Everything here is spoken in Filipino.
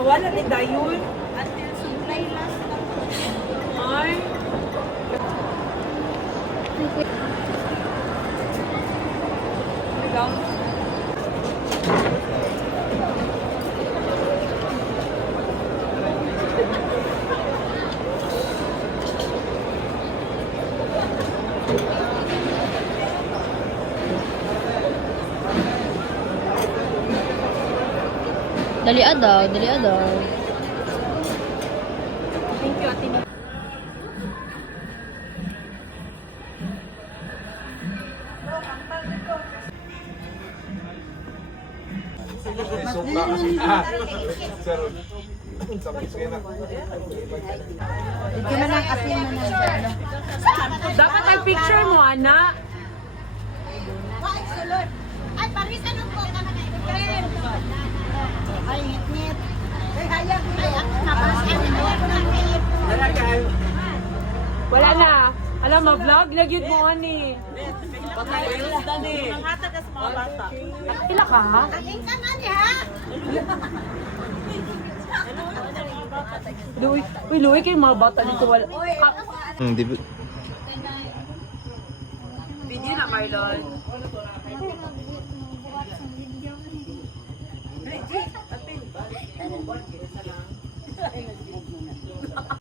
Wala ni dayon. Until supply last lang. Ay. Ikaw? Dali daw, dali daw. Thank you, Ate Nick. Hindi man ang asin na nang Dapat ay picture mo, anak. Ay, sulod. Ay, parisan ng ko ka na kayo. Ay, ngit-ngit. Ay, hayag. Ay, ako napaskan. Ay, ako nang ngit. Wala na. Alam mo, vlog, lagyod mo, ani. Pila ka, ha? Aking ka man, ha? Luwi. Uy, luwi kayo mga bata dito. Wala. Di Video na, Marlon.